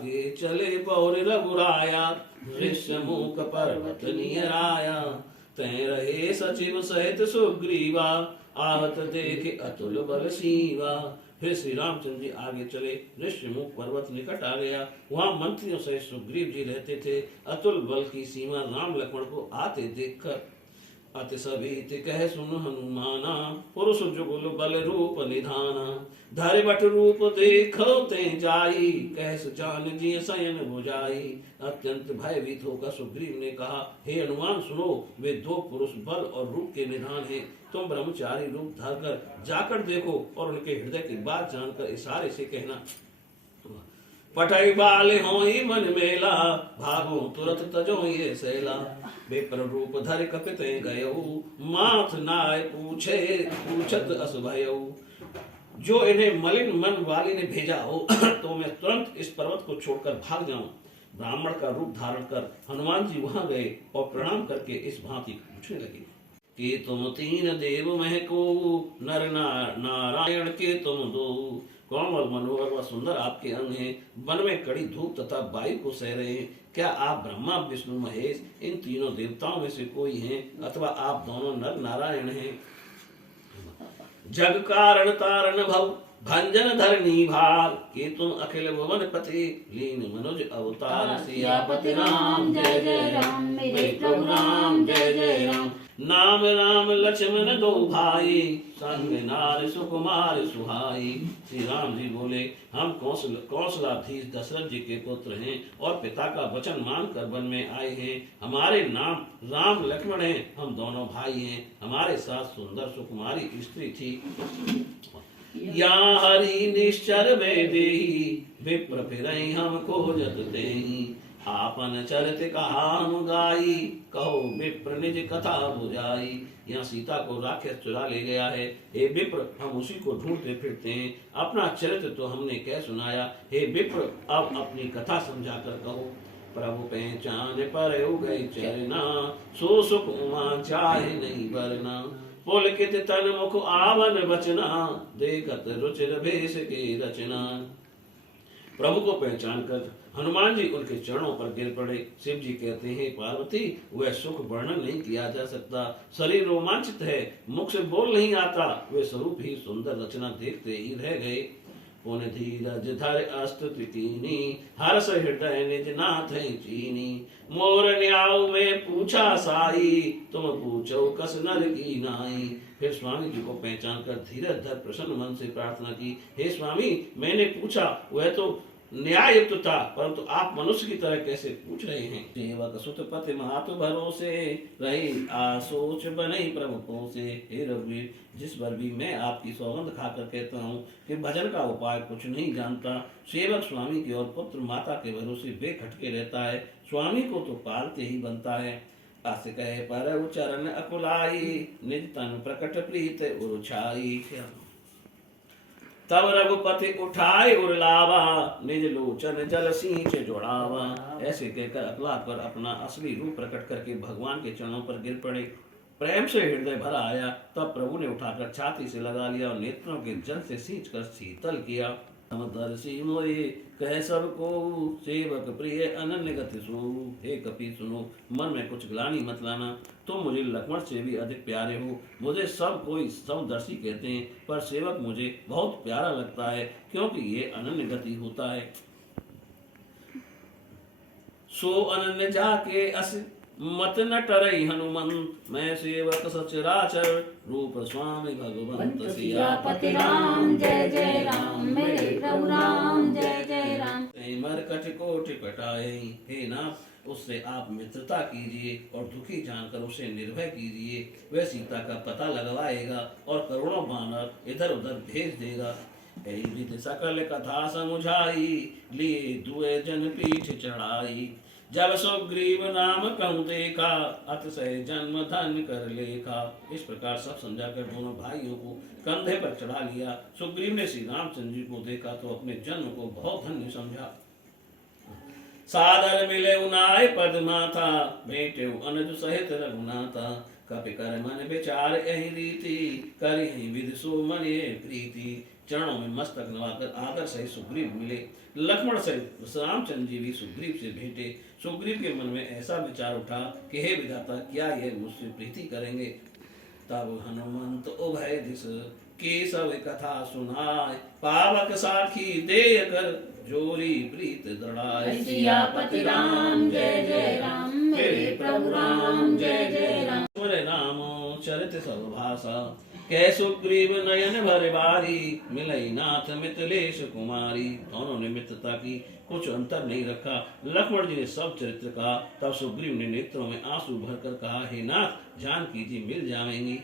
आगे चले पौर रघुराया, ऋष्य मुख पर्वत नियराया। तै रहे सचिव सहित सुग्रीवा, आहत देखे अतुल बल सीवा। फिर श्री रामचंद्र जी आगे चले, ऋष्यमुख पर्वत निकट आ गया। वहां मंत्रियों सहित सुग्रीव जी रहते थे। अतुल बल की सीमा राम लक्ष्मण को आते देखकर अति सभीत कह सुन हनुमाना, पुरुष जुगुल बल रूप निधाना। धरि बट रूप देखो ते जाई, कह जान जी सयन बुझाई। अत्यंत भयभीत होकर सुग्रीव ने कहा, हे हनुमान सुनो, वे दो पुरुष बल और रूप के निधान हैं। तुम ब्रह्मचारी रूप धरकर जाकर देखो और उनके हृदय की बात जानकर इशारे से कहना, पटई बाले होई मन मेला, भागो तुरत तजो ये सैला। विप्र रूप धर कपित गयऊ, माथ नाय पूछे पूछत अस भयऊ। जो इन्हें मलिन मन वाली ने भेजा हो तो मैं तुरंत इस पर्वत को छोड़कर भाग जाऊं। ब्राह्मण का रूप धारण कर हनुमान जी वहां गए और प्रणाम करके इस भांति पूछने लगे कि तुम तीन देव मह को, नर नारायण के तुम दो। कोमल मनोहर व सुंदर आपके अंग हैं, वन में कड़ी धूप तथा वायु को सह रहे हैं। क्या आप ब्रह्मा विष्णु महेश इन तीनों देवताओं में से कोई हैं, अथवा आप दोनों नर नारायण हैं? जग कारण तारण भव भंजन धरनी भार, के तुम अखिल भुवन पति लीन मनुज अवतार। सियापति राम जय जय राम, मेरे प्रभु राम जय जय राम। नाम राम लक्ष्मण दो भाई, संग नार सुकुमार सुहाई। श्री राम जी बोले, हम कौशलाधीश दशरथ जी के पुत्र हैं और पिता का वचन मानकर वन में आए हैं। हमारे नाम राम लक्ष्मण हैं, हम दोनों भाई हैं। हमारे साथ सुंदर सुकुमारी स्त्री थी। या हरि निश्चर में देही, विप्र फिरई हम खोजत तेहि। आपन चरित कहाम गाई, कहो विप्र निज कथा बुझाई। यहाँ सीता को राक्षस चुरा ले गया है। हे विप्र, हम उसी को ढूंढते फिरते हैं। अपना चरित्र तो हमने कह सुनाया। हे विप्र, अब अपनी कथा समझा कर कहो। प्रभु पहचान पर गई चरना, सो सुख उमा चाहे नहीं बरना। पुलकित तन मुख आवन बचना, देखत रुचिर भेष के रचना। प्रभु को पहचान कर हनुमान जी उनके चरणों पर गिर पड़े। शिव जी कहते हैं, पार्वती, वह सुख वर्णन नहीं किया जा सकता। शरीर रोमांचित है, मुख से बोल नहीं आता। वे स्वरूप ही सुंदर रचना देखते ही रह गए। पुन धीरज धर अस्तुति कीनी, हर्ष हृदय निज नाथ चीनी। मोर न्याऊ में पूछा साई, तुम पूछो कस नर की नाई। फिर स्वामी जी को पहचान कर धीरज धर प्रसन्न मन से प्रार्थना की, हे स्वामी, मैंने पूछा, वह तो न्याय युक्त था, परंतु आप मनुष्य की तरह कैसे पूछ रहे हैं? सेवक सुत पति मातु भरोसे, रही आसोच बनई प्रभु पोसे। हे रघुवीर, जिस पर भी मैं आपकी सौगंध खाकर कहता हूँ कि भजन का उपाय कुछ नहीं जानता। सेवक स्वामी की और पुत्र माता के भरोसे बेखटके रहता है। स्वामी को तो पालते ही बनता है। अस कहे पर उचरण अकुलाई, निज तन प्रकट प्रीत उरुछाई। तब रघुपति उठाए उरलावा, निज लोचन जल सींच जोड़ावा। ऐसे कहकर अकला कर अपना असली रूप प्रकट करके भगवान के चरणों पर गिर पड़े। प्रेम से हृदय भरा आया। तब प्रभु ने उठाकर छाती से लगा लिया और नेत्रों के जल से सींचकर शीतल किया। समदर्शी मोए कह सबको, सेवक प्रिय अनन्य गति सो। हे कपि सुनो, मन में कुछ ग्लानि मत लाना। तुम मुझे लक्ष्मण से भी अधिक प्यारे हो। मुझे सब कोई समदर्शी कहते हैं, पर सेवक मुझे बहुत प्यारा लगता है, क्योंकि ये अनन्य गति होता है। सो अनन्य जाके अस मत न टरई हनुमंत, मैं सेवक सचराचर रूप स्वामी भगवंत। सियापति राम जय जय राम, मेरे प्रभु राम जय जय राम। मरकट कोटि पटाए, हे नाथ, उससे आप मित्रता कीजिए और दुखी जानकर उसे निर्भय कीजिए। वह सीता का पता लगवाएगा और करोड़ों बानर इधर उधर भेज देगा। सकल कथा समुझाई, लिए दुए जन पीठ चढ़ाई। जब सुग्रीव नाम कहूँ देखा, अतिशय जन्म धन कर लेखा। इस प्रकार सब समझाकर दोनों भाइयों को कंधे पर चढ़ा लिया। सुग्रीव ने श्री रामचंद्र जी को देखा तो अपने जन्म को बहुत धन्य समझा। सादर मिले उनाय पद माथा, बेटे अनुज सहित रघुनाथा। कपि कर मन विचार यही रीति, करि विधि सो मन ये प्रीति। चरणों में मस्तक नवाकर आदर सहित सुग्रीव मिले। लक्ष्मण सहित रामचंद्र जी भी सुग्रीव से भेंटे। सुग्रीव के मन में ऐसा विचार उठा कि हे विधाता, क्या ये मुझसे प्रीति करेंगे? तब हनुमंत उभय दिस केशव कथा सुनाय, पावक साखी दे कर जोरी प्रीत दृढ़ाय। सियापति राम जय जय राम, मेरे प्रभु राम जय जय राम। राम चरित सब भाषा, कै सुग्रीव नयन भर बारी, मिलई नाथ मिथिलेश कुमारी। दोनों ने मित्रता की, कुछ अंतर नहीं रखा। लक्ष्मण जी ने सब चरित्र कहा। तब सुग्रीव ने नेत्रों में आंसू भरकर कहा, हे नाथ, जानकी जी मिल जाएंगी।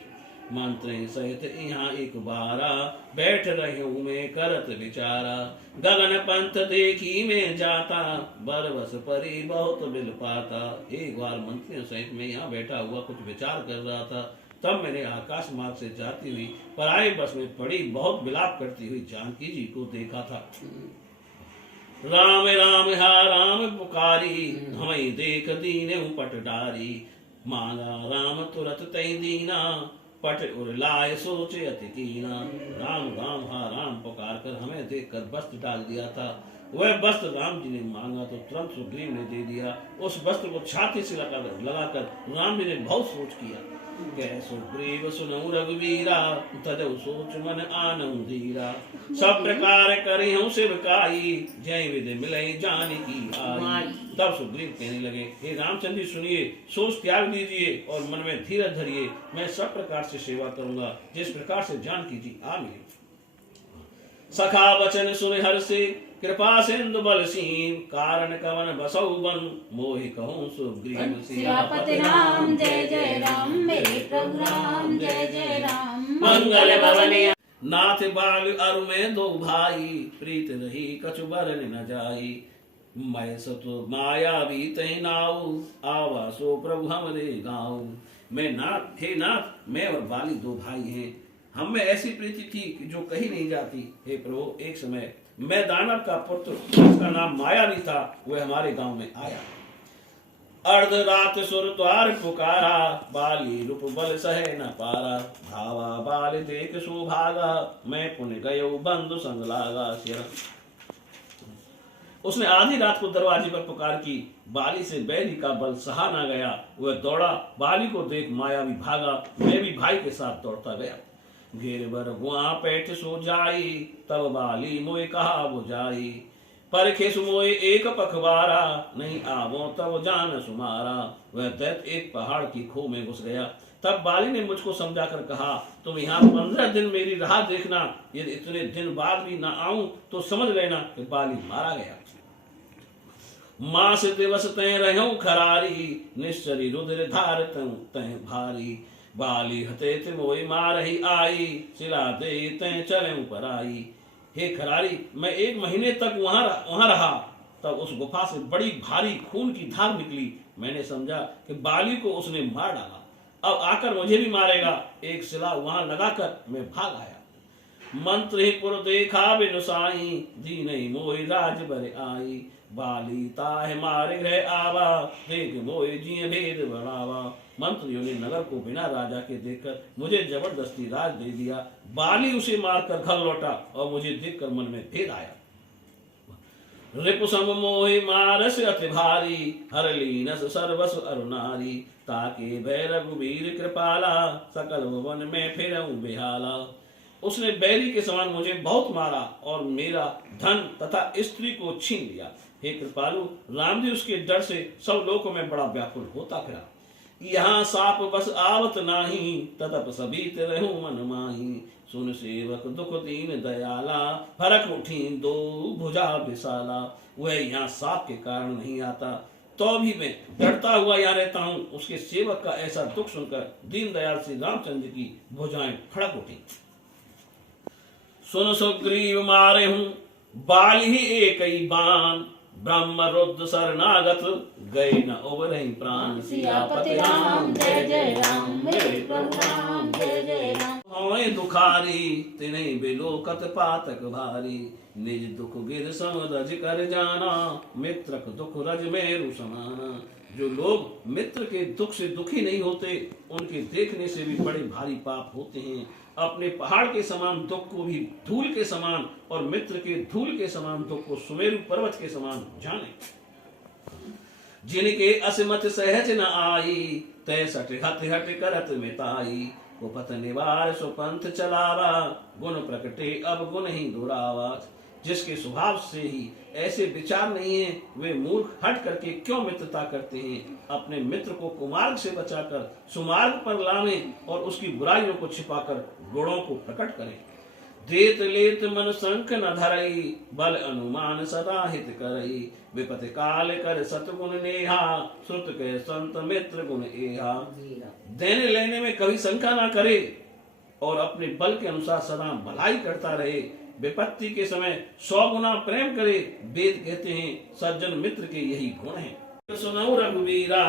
मंत्रें सहित यहाँ एक बारा, बैठ रही हूँ मैं करत विचारा। गगन पंथ देखी में जाता, बरबस परी बहुत बिल पाता। एक बार मंत्रियों सहित मैं यहाँ बैठा हुआ कुछ विचार कर रहा था, तब मैंने आकाश मार्ग से जाती हुई पराये बस में पड़ी बहुत विलाप करती हुई जानकी जी को देखा था। राम राम हा राम पुकारी, हमें देख दीने पट डारी। मांगा राम तुरत तई दीना, पट उरलाय सोचे अति कीना। राम राम हा राम पुकार कर हमें देखकर वस्त्र डाल दिया था। वह वस्त्र राम जी ने मांगा तो तुरंत सुग्रीव ने दे दिया। उस वस्त्र को छाती से लगाकर राम जी ने बहुत सोच किया। कै सुग्रीव सुनऊ रघुवीरा, तजौ सोच मन आनऊ धीरा। सब प्रकार करी हूँ शिवकाई, जय विधि मिलई जानकी आई। तब सुग्रीव कहने लगे, हे रामचंद्र जी सुनिए, सोच त्याग दीजिए और मन में धीरज धरिए। मैं सब प्रकार से सेवा करूंगा, जिस प्रकार से जानकी जी आ मिले। सखा वचन सुन हर्षे, कृपा सिंधु बल सीन। कारण कवन बसौ बन, मोहि कहूँ सुग्रीव सियापति राम जय जय राम, मेरे प्रभु राम जय जय राम। मंगल भवनिया नाथ बाल अरु में दो भाई, प्रीत रही कछु बरन न जाई। मैं सतु माया भी तही नाऊ, आवा सो प्रभु हमरे गाँव। मैं नाथ, हे नाथ, मैं और बाली दो भाई हैं। हम में ऐसी प्रीति थी कि जो कहीं नहीं जाती। हे प्रभु, एक समय मैं दानव का पुत्र, जिसका नाम मायावी था, वह हमारे गांव में आया। अर्ध रात सुर द्वार पुकारा, बाली रूप बल सहे न पारा। भावा बाल देख सुभागा, मैं पुण्य गयो बंधु संग लागा। उसने आधी रात को दरवाजे पर पुकार की। बाली से बैरी का बल सहा न गया। वह दौड़ा, बाली को देख मायावी भागा। मैं भी भाई के साथ दौड़ता गया। घेर बर गुआ पैठ सो जाई, तब बाली मोए कहा बुझाई। परखे सुमोए एक पखवारा, नहीं आवो तब जान सुमारा। वह दैत्य एक पहाड़ की खो में घुस गया। तब बाली ने मुझको समझाकर कहा, तुम यहाँ 15 दिन मेरी राह देखना। यदि इतने दिन बाद भी ना आऊं तो समझ लेना कि बाली मारा गया। मास दिवस तय रहूं खरारी, निश्चरी रुद्र धार तय भारी। बाली हते मोई मार ही आई, चिला दे तय चले पर आई। हे खरारी, मैं 1 महीने तक वहां रहा। तब उस गुफा से बड़ी भारी खून की धार निकली। मैंने समझा कि बाली को उसने मार डाला, अब आकर मुझे भी मारेगा। एक शिला वहां लगाकर मैं भाग आया। मंत्र ही पुर देखा बिनु साई, दीन मोई राज बर आई। बाली ताह मारे गृह आवा, देख मोए जिये भेद बढ़ावा। मंत्रियों ने नगर को बिना राजा के देखकर मुझे जबरदस्ती राज दे दिया। बाली उसे मारकर घर लौटा और मुझे देखकर मन में भेद आया। रिपुसम मोहि मारस अति भारी, हरलीनस सर्वस अरुनारी। ताके भय रघुवीर कृपाला, सकल भुवन में फिरऊं बेहाला। उसने बैरी के समान मुझे बहुत मारा और मेरा धन तथा स्त्री को छीन लिया। हे कृपालु, राम जी उसके डर से सब लोगों में बड़ा व्याकुल होता फिरा। यहाँ साप बस आवत नाही, ततप सबीत रहूं मन माही। सुन सेवक दुख दीन दयाला, फरक उठी 2 भुजा विशाला। वह यहाँ साप के कारण नहीं आता, तो भी मैं डरता हुआ यहाँ रहता हूँ। उसके सेवक का ऐसा दुख सुनकर दीन दयाल श्री रामचंद्र की भुजाएं फड़क उठी। सुन सुग्रीव मारे हूँ बाल ही एक ही बाण, ब्रह्म रुद्र शरणागत गए न उबरहि प्राण। सियापति राम जय जय राम, मेरे प्रभु राम जय जय राम। ओए दुखारी तिन्हीं बिलोकत पातक भारी निज दुख गिर सम रज कर जाना मित्रक दुख रज मेरु समाना। जो लोग मित्र के दुख से दुखी नहीं होते उनके देखने से भी बड़े भारी पाप होते हैं। अपने पहाड़ के समान दुख को भी धूल के समान और मित्र के धूल के समान दुख को सुमेरु पर्वत के समान जाने। जिनके असमत सहज न आई तय सट हट हट करत मिताई। कुपथ निवार सुपंथ चलावा गुण प्रकटे अब गुण ही दुरावा। जिसके स्वभाव से ही ऐसे विचार नहीं है वे मूर्ख हट करके क्यों मित्रता करते हैं। अपने मित्र को कुमार्ग से बचाकर सुमार्ग पर लावें और उसकी बुराइयों को छिपाकर गुणों को प्रकट करें। देत लेत मन संख न धरई बल अनुमान सदा हित करई। विपति काल कर सतगुण नेहा श्रुत के संत मित्र गुण एहा। देने लेने में कभी शंका ना करे और अपने बल के अनुसार सदा भलाई करता रहे। विपत्ति के समय 100 गुना प्रेम करे। वेद कहते हैं सज्जन मित्र के यही गुण हैं। सुनौ रघुवीरा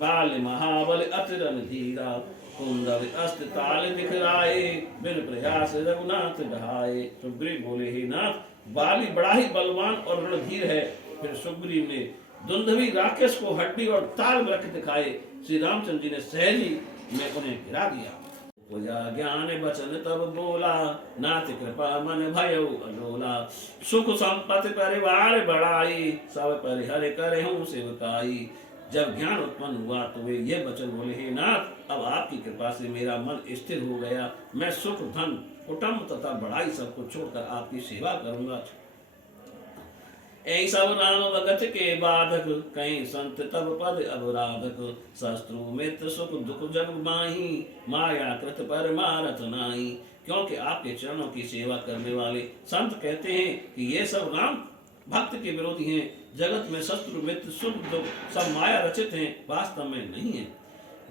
बाल महाबल अति रणधीरा। कुंदर अस्त ताल दिखराए बिन प्रयास रघुनाथ ढाए। सुग्रीव बोले हे नाथ बाली बड़ा ही बलवान और रणधीर है। फिर सुग्रीव ने दुंदुभि राक्षस को हड्डी और ताल रख दिखाए। श्री रामचंद्र जी ने सहज ही में उन्हें गिरा दिया। पूजा ज्ञान वचन तब बोला नाथ कृपा मन भयउ अडोला। सुख संपत्ति परिवार बढ़ाई सब परिहर करे हूँ सेवकाई। जब ज्ञान उत्पन्न हुआ तो वे ये वचन बोले हे नाथ अब आपकी कृपा से मेरा मन स्थिर हो गया। मैं सुख धन कुटुंब तथा बढ़ाई सबको छोड़कर आपकी सेवा करूंगा। ऐ सब राम भगत के बाधक कहीं संत तब पद अवराधक। शत्रु मित्र सुख दुख जग माही माया कृत पर मारत नाही। क्योंकि आपके चरणों की सेवा करने वाले संत कहते हैं कि ये सब राम भक्त के विरोधी हैं। जगत में शत्रु मित्र सुख दुख सब माया रचित हैं वास्तव में नहीं है।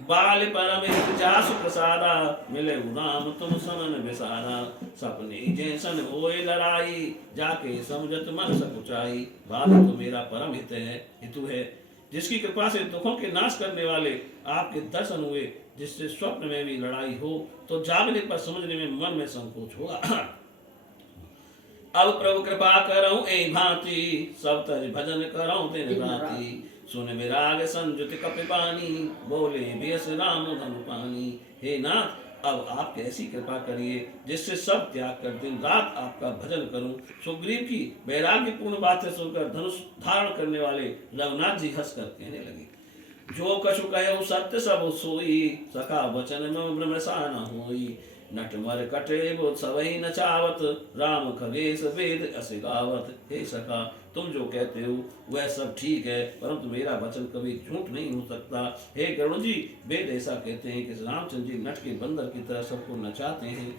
बाल परम हित जासु प्रसादा मिले राम तुम समन विसारा। सपने जैसन होए लड़ाई जाके समझत मन सकुचाई। बाल तो मेरा परम हित है हितु है जिसकी कृपा से दुखों के नाश करने वाले आपके दर्शन हुए। जिससे स्वप्न में भी लड़ाई हो तो जागने पर समझने में मन में संकोच होगा। अब प्रभु कृपा करऊं ए भांति सब तज भजन करऊं दिन राति। सुन विराग संजुत कपिपानी बोले बेस राम धनु पानी। हे नाथ अब आप कैसी कृपा करिए जिससे सब त्याग कर दिन रात आपका भजन करूं। सुग्रीव की वैराग्यपूर्ण बातें सुनकर धनुष धारण करने वाले रघुनाथ जी हंसकर कहने लगे जो कछु कहे सत्य सब सोई। सखा वचन में भ्रमसा न होई। नटवर कटे वो सवई नचावत राम खगेश वेद अस गावत। हे सखा तुम जो कहते हो वह सब ठीक है परंतु मेरा वचन कभी झूठ नहीं हो सकता। हे गरुड़ जी वेद ऐसा कहते हैं कि रामचंद्र जी नट के बंदर की तरह सबको नचाते हैं।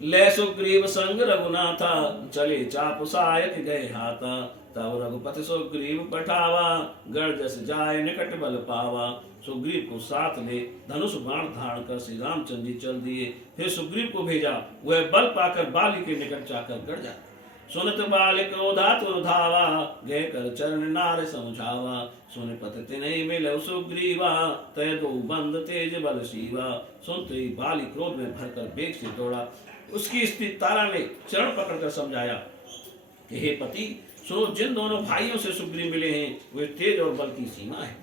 ले सुग्रीव संग रघुनाथा चले चाप सायक गए हाथा। तब रघुपति सुग्रीव पठावा गर्जस जाय निकट बल पावा। सुग्रीव को साथ ले धनुष बाण धारण कर श्री रामचंद्र जी चल दिए। फिर सुग्रीव को भेजा वह बल पाकर बाली के निकट जाकर गड़ जा। सुनत बाल क्रोधातुर धावा गए कर चरण नार समझावा। सुन पत तिन्हि मिलौ सुग्रीवा तय दो बंद तेज बल शिवा। सुनते ही बाली क्रोध में भरकर वेग से दौड़ा। उसकी स्त्री तारा ने चरण पकड़कर समझाया कि हे पति सुनो जिन दोनों भाइयों से सुग्रीव मिले हैं वे तेज और बल की सीमा है।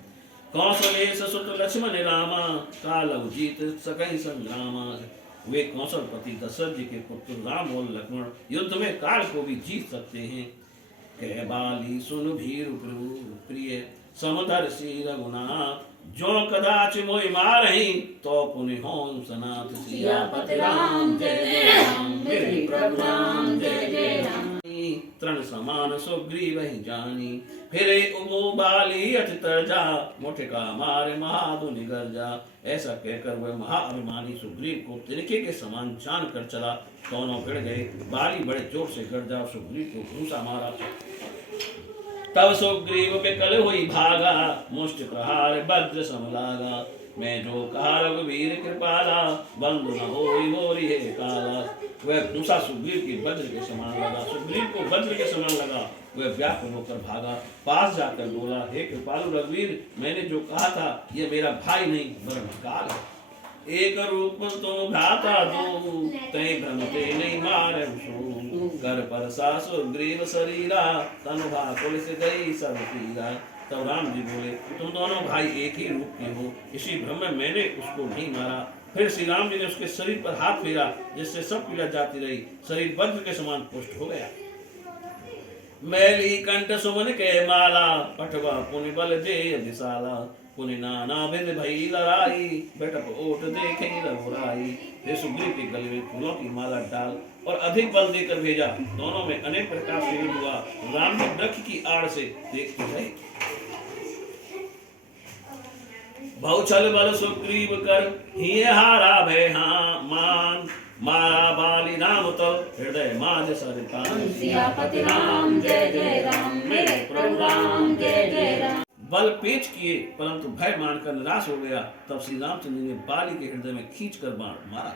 कौशलेश सुत लक्ष्मण रामा कालव जीत सकहि संग्रामा। वे कौशलपति दशरथ जी के पुत्र राम और लक्ष्मण युद्ध में काल को भी जीत सकते हैं। कह बाली सुन भीर प्रभु प्रिय समधर श्री रघुनाथ। जो कदाच मोहि मारहि तो पुनि होम सनाथ। सियापति राम जय जय राम मेरे प्रभु राम जय जय राम। तृण समान सुग्रीव ही जानी फिरे उगो बाली अति तरजा। मुठिका मारे महाधुनि गर्जा। ऐसा कहकर वह महाअभिमानी सुग्रीव को तिनके के समान जान कर चला। दोनों भिड़ गए। बाली बड़े जोर से गर्जा सुग्रीव को घूसा मारा। तब सुग्रीव विकल हुई भागा मुष्टि प्रहार वज्र सम लागा। मैं जो कहा रघुवीर कृपाला बंधु न होई मोरी हे काला। वह दूसरा सुग्रीव की वज्र के समान लगा। सुग्रीव को वज्र के समान लगा। वह व्याकुल होकर भागा। पास जाकर बोला हे कृपालु रघुवीर मैंने जो कहा था यह मेरा भाई नहीं वरन काल है। एक रूप तुम भ्राता दो, तय भ्रमते नहीं मारे सो। कर पर सासु ग्रीव शरीरा, तनु भाकुल से गई सब पीरा। तब राम जी बोले, तुम दोनों भाई एक ही रूप के हो, इसी भ्रम में मैंने उसको नहीं मारा। फिर श्री राम जी ने उसके शरीर पर हाथ फेरा, जिससे सब पीड़ा जाती रही, शरीर वज्र के समान पुष्ट हो गया। मैली कंठ सुमन के माला, पठवा पुनि बल जे विशाला। पुनि नाना विध भई लड़ाई, बैठक ओट देखे रघुराई। हे सुग्रीव के गले में फूलों की माला डाल और अधिक बल देकर भेजा। दोनों में अनेक प्रकार से युद्ध हुआ। राम जी वृक्ष की आड़ से देखते रहे। बहुछल बल सुग्रीव कर, ही हारा भय हाँ मान। मारा बाली राम तल, हृदय माज सर पान। सियापति राम जय जय राम, मेरे प्रभु राम जय जय राम। बल पेच किए परंतु भय मानकर निराश हो गया। तब श्री रामचंद्र ने बाली के हृदय में खींचकर बाण मारा।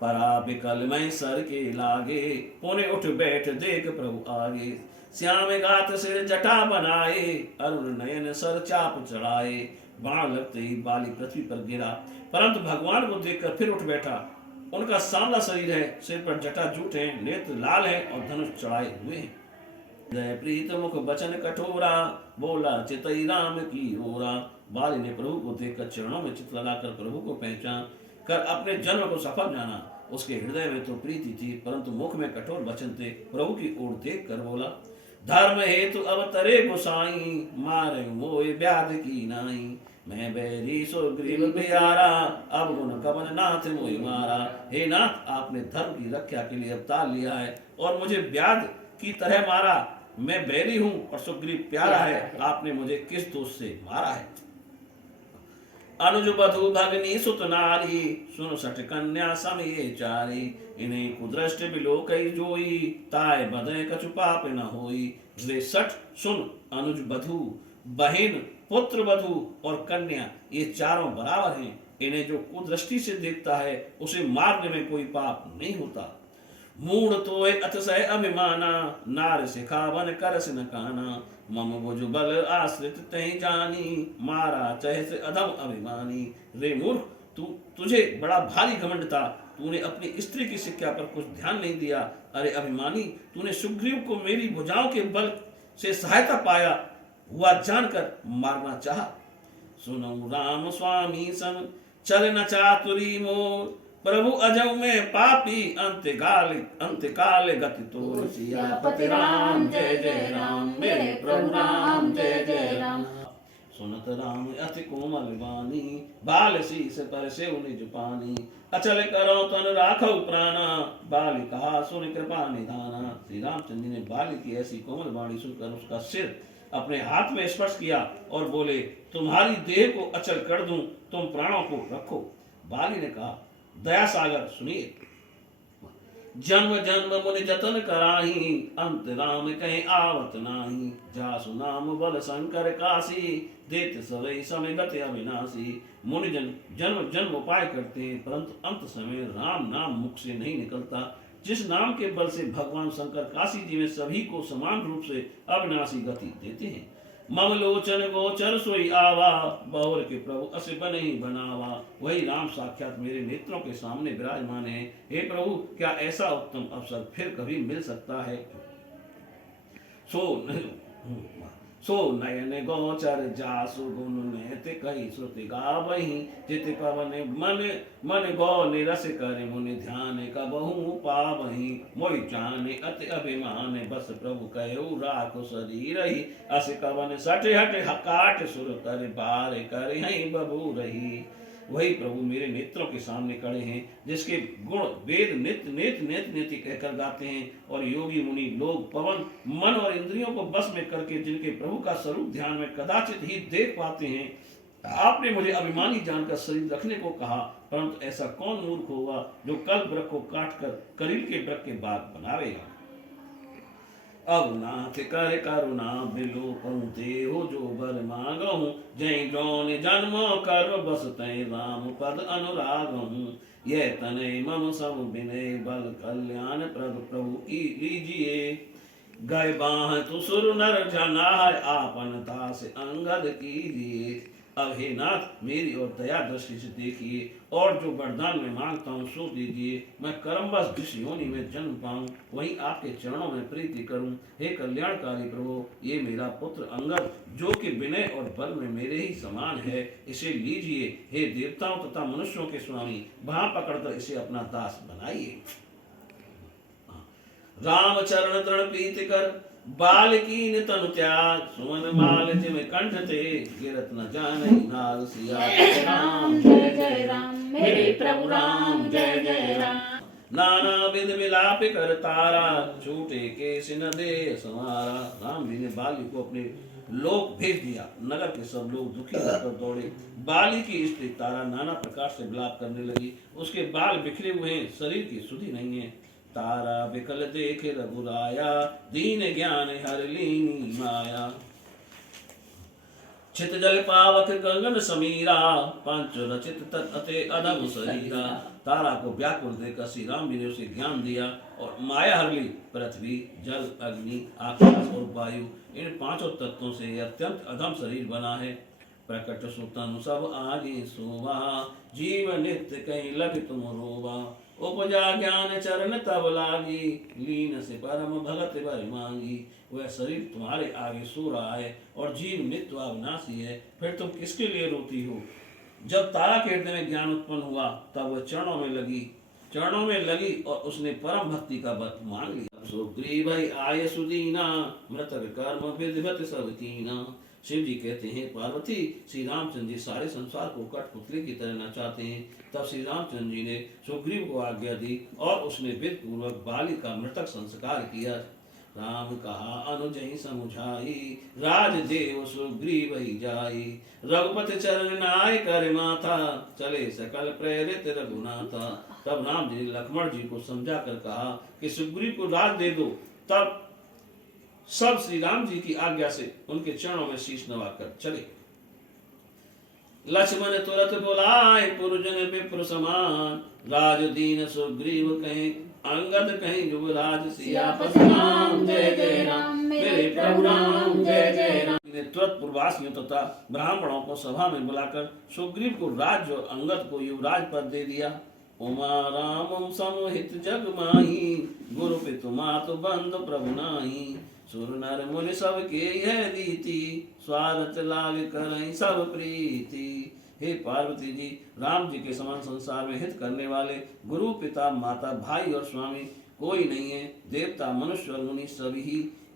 परा विकल में सर के लागे, पुणे उठ बैठ देख प्रभु आगे। श्याम गात सिर जटा बनाए, अरुण नयन सर चाप चढ़ाए। बाण लगते ही बाली पृथ्वी पर गिरा, परंतु भगवान को देखकर फिर उठ बैठा। उनका सांवला शरीर है, सिर पर जटा जूट है, नेत्र लाल है और धनुष चढ़ाए हुए हैं। जय प्रीत मुख बचन कठोरा, बोला चितई राम की ओरा। बाली ने प्रभु को देखकर चरणों में चित लगाकर प्रभु को पहचान कर अपने जन्म को सफल जाना। उसके हृदय में तो प्रीति थी, परंतु मुख में कठोर वचन थे। प्रभु की ओर देख कर बोला, धर्म हेतु अवतरे गोसाई, मारे मोय व्याध की नाई। मैं बैरी सुग्रीव प्यारा, अब गुण कवन नाथ मोहि मारा। हे नाथ, आपने धर्म की रक्षा के लिए अवतार लिया है और मुझे व्याध की तरह मारा। मैं बैरी हूँ और सुग्रीव प्यारा है, आपने मुझे किस दोष से मारा है। अनुज बधु भगनी सुत नारी, सुन सठ कन्या समिये चारी। इन्हें कुदृष्ट बिलोकई जोई, ताय बधे कछु पाप न होई। वे सठ सुन, अनुज बधु, बहन, पुत्र वधु और कन्या, ये चारों बराबर हैं। इन्हें जो कुदृष्टि से देखता है उसे मारने में कोई पाप नहीं होता। मूढ़ तोय अतिशय अभिमाना, नार सिखावन करस न काना। मम भुज बल आश्रित तहि जानी, मारा चह से अधम अभिमानी। रे मूर्ख, तुझे बड़ा भारी घमंड था, तूने अपनी स्त्री की शिक्षा पर कुछ ध्यान नहीं दिया। अरे अभिमानी, तूने सुग्रीव को मेरी भुजाओं के बल से सहायता पाया हुआ जानकर मारना चाहा। सुनो राम स्वामी सन, चल न चातुरी मोर। प्रभु अजौ में पापी, अंत्यकाल गति तोर। सियापति राम जय जय राम, मेरे प्रभु राम जय जय राम। सुनत राम अति कोमल वाणी, बाल शीस पर सेव निज पानी। अचल करो तन राखो प्राणा, बाली कहा सुन कृपा निधाना। श्री रामचंद्र ने बाली की ऐसी कोमल वाणी सुनकर उसका सिर अपने हाथ में स्पर्श किया और बोले, तुम्हारी देह को अचल कर दूं, तुम प्राणों को रखो। बाली ने कहा, दया सागर सुनिए। जन्म जन्म मुनि जतन कराही, अंत राम कहीं आवत नाही। जासु नाम बल शंकर काशी, देत सवै समय गति अविनाशी। मुनिजन जन्म जन्म उपाय करते हैं, परंतु अंत समय राम नाम मुख से नहीं निकलता। जिस नाम के बल से भगवान शंकर काशी जी में सभी को समान रूप से अविनाशी गति देते हैं। मम लोचन गोचर सोई आवा, बहुर के प्रभु अस बन ही बनावा। वही राम साक्षात मेरे नेत्रों के सामने विराजमान है। हे प्रभु, क्या ऐसा उत्तम अवसर फिर कभी मिल सकता है। सो नयन गोचर जासु गुण नेति कही श्रुति गावही। चित पवन मन गौ निरस कर मुनि ध्यान कबहु पावही। मोहि जाने अति अभिमान बस प्रभु कहो राखो शरीर ही। अस कवन सठ हट हकाट सुर कर बार कर हई बबू रही। वही प्रभु मेरे नेत्रों के सामने खड़े हैं, जिसके गुण वेद नित्य नित्य नित्य नित्य कहकर गाते हैं, और योगी मुनि लोग पवन मन और इंद्रियों को बस में करके जिनके प्रभु का स्वरूप ध्यान में कदाचित ही देख पाते हैं। आपने मुझे अभिमानी जानकर शरीर रखने को कहा, परंतु ऐसा कौन मूर्ख होगा जो कल्प वृक्ष को काट कर करील के वृक्ष के बाग बनावेगा। अब नाथ कर करुणा बिलो कहते हो जो बर मांगहूँ। जय जौन जन्म कर बस तय राम पद अनुरागहूँ। यह तनय मम सब विनय बल कल्याण प्रभु की लीजिए। गए बाह तु सुर नर जनाय आपन तास अंगद कीजिए। अब हे नाथ मेरी और दया दृष्टि से देखिए और जो वरदान मैं मांगता हूँ सो दीजिए। मैं कर्मवश जिस योनि में जन्म पाऊं वहीं आपके चरणों में प्रीति करूं। हे कल्याणकारी प्रभु, ये मेरा पुत्र अंगद जो कि विनय और बल में मेरे ही समान है, इसे लीजिए। हे देवताओं तथा मनुष्यों के स्वामी, वहां पकड़कर इसे अपना दास बनाइए। राम चरण तृण प्रीति कर बालकीन तनु त्याग, सुमन बाल जिम कंठ ते गिरत न जाने नाग। सियापति राम जय जय राम मेरे प्रभु राम जय जय राम। नाना विध विलाप कर तारा, छूटे केस न दे समारा। राम जी ने बाली को अपने लोक भेज दिया। नगर के सब लोग दुखी होकर दौड़े। बाली की स्त्री तारा नाना प्रकार से विलाप करने लगी। उसके बाल बिखरे हुए हैं, शरीर की सुधि नहीं है। तारा विकल देखे रघुराया, दीन ज्ञान हर लीनी माया। छित जल पावक गगन समीरा, पंच रचित तत् अते अधम शरीरा। तारा को व्याकुल देखकर श्री राम जी ने उसे ज्ञान दिया और माया हर ली। पृथ्वी, जल, अग्नि, आकाश और वायु, इन पांचों तत्वों से अत्यंत अधम शरीर बना है। प्रकट सुतन सब आगे सोवा, जीव नित्य कहीं लग तुम रोवा। उपजा ज्ञान चरण तब लागी, लीन से परम भगत बर मांगी। वह शरीर तुम्हारे आगे सो रहा है और जीव नित्य अविनाशी है, फिर तुम किसके लिए रोती हो। जब तारा के हृदय में ज्ञान उत्पन्न हुआ तब वह चरणों में लगी और उसने परम भक्ति का वर मांग लिया। सुग्रीव आय सुदीना, मृतक कर्म विधिवत सब कीना। शिव जी कहते हैं पार्वती, श्री रामचंद्र जी सारे संसार को कठपुतली की तरह नचाते हैं। तब श्री रामचंद्र जी ने सुग्रीव को आज्ञा दी और उसने विधि पूर्वक बाली का मृतक संस्कार किया। राम कहा अनुजहि समुझाई, राजदेव सुग्रीव ही जाई। रघुपति चरण नाय कर माथा, चले सकल प्रेरित रघुनाथा। तब राम जी ने लक्ष्मण जी को समझा कर कहा कि सुग्रीव को राज दे दो। तब सब श्री राम जी की आज्ञा से उनके चरणों में शीश नवाकर चले। लक्ष्मण तुरत बुलाए पुरजन विप्र समान, राज दीन सुग्रीव कहे अंगद कहे युवराज। सियापति राम जय जय राम मेरे प्रभु राम जय जय राम। ने तुरंत पूर्वासियों तथा ब्राह्मणों को सभा में बुलाकर सुग्रीव को राज्य और अंगद को युवराज पद दे दिया। उमा राम समहित जग माही, गुरु पितु मातु बंधु प्रभु नाही। सुर नर मुनि सब के यह रीति, स्वार्थ लाग करई सब प्रीति। हे पार्वती जी, राम जी के समान संसार में हित करने वाले गुरु पिता माता भाई और स्वामी कोई नहीं है। देवता मनुष्य और मुनि सभी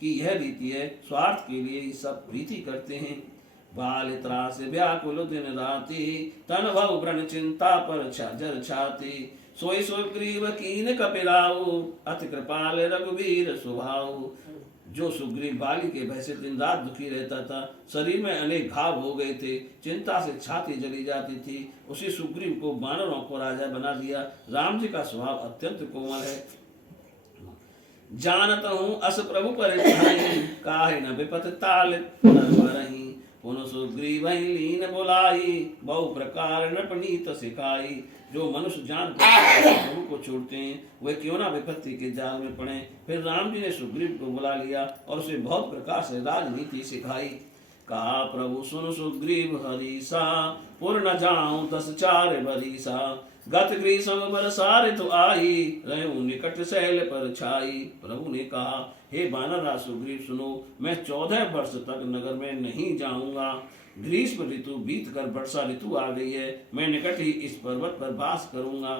की यह रीति है, स्वार्थ के लिए ही सब प्रीति करते हैं। बाल त्रास व्याकुल दिन राति, तन भव व्रण चिंता पर जर छाती। सोई सुग्रीव कीन कपिलाऊ, अति कृपाल रघुवीर स्वभाव। जो सुग्रीव बाली के भय से दिन रात दुखी रहता था, शरीर में अनेक घाव हो गए थे, चिंता से छाती जली जाती थी, उसी सुग्रीव को वानरों को राजा बना दिया। राम जी का स्वभाव अत्यंत कोमल है। जानत हूँ अस प्रभु परिधाई, काहे न विपत ताल नरवरहि। पुन सुग्रीव लीन बुलाई, बहु प्रकार नृपनीत सिखाई। जो मनुष्य जान प्रभु को छोड़ते हैं वे क्यों ना विपत्ति के जाल में पड़े। फिर राम जी ने सुग्रीव को बुला लिया और उसे बहुत प्रकार से राजनीति सिखाई। कहा प्रभु सुन सुग्रीव हरीसा, पुर न जाऊं 10 4 बरीसा। गत ग्रीष्म बरसारे तो आई, रहूं निकट शैल पर छाई। प्रभु ने कहा हे वानरराज सुग्रीव सुनो, मैं 14 वर्ष तक नगर में नहीं जाऊंगा। ग्रीष्म ऋतु बीत कर वर्षा ऋतु आ गई है, मैं निकट ही इस पर्वत पर वास करूंगा।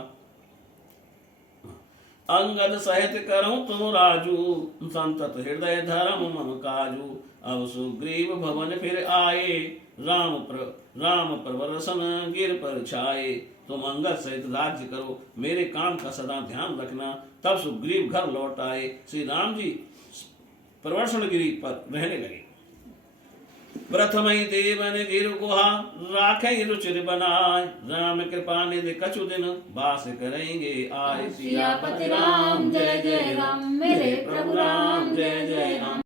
अंगद सहित करूं तुम राजू, संतत हृदय धर्म मम काजू। अब सुग्रीव भवन फिर आए, राम प्रवरसन गिर पर छाए। तुम अंगद सहित राज्य करो, मेरे काम का सदा ध्यान रखना। तब सुग्रीव घर लौट आए। श्री राम जी प्रवर्षण गिरी पर रहने लगे। प्रथम ही देवन गिर गुहा, राखे रुचिर बनाए। राम कृपा निधि कछु दिन, वास करेंगे आए। सियापति राम जय जय राम मेरे प्रभु राम जय जय राम।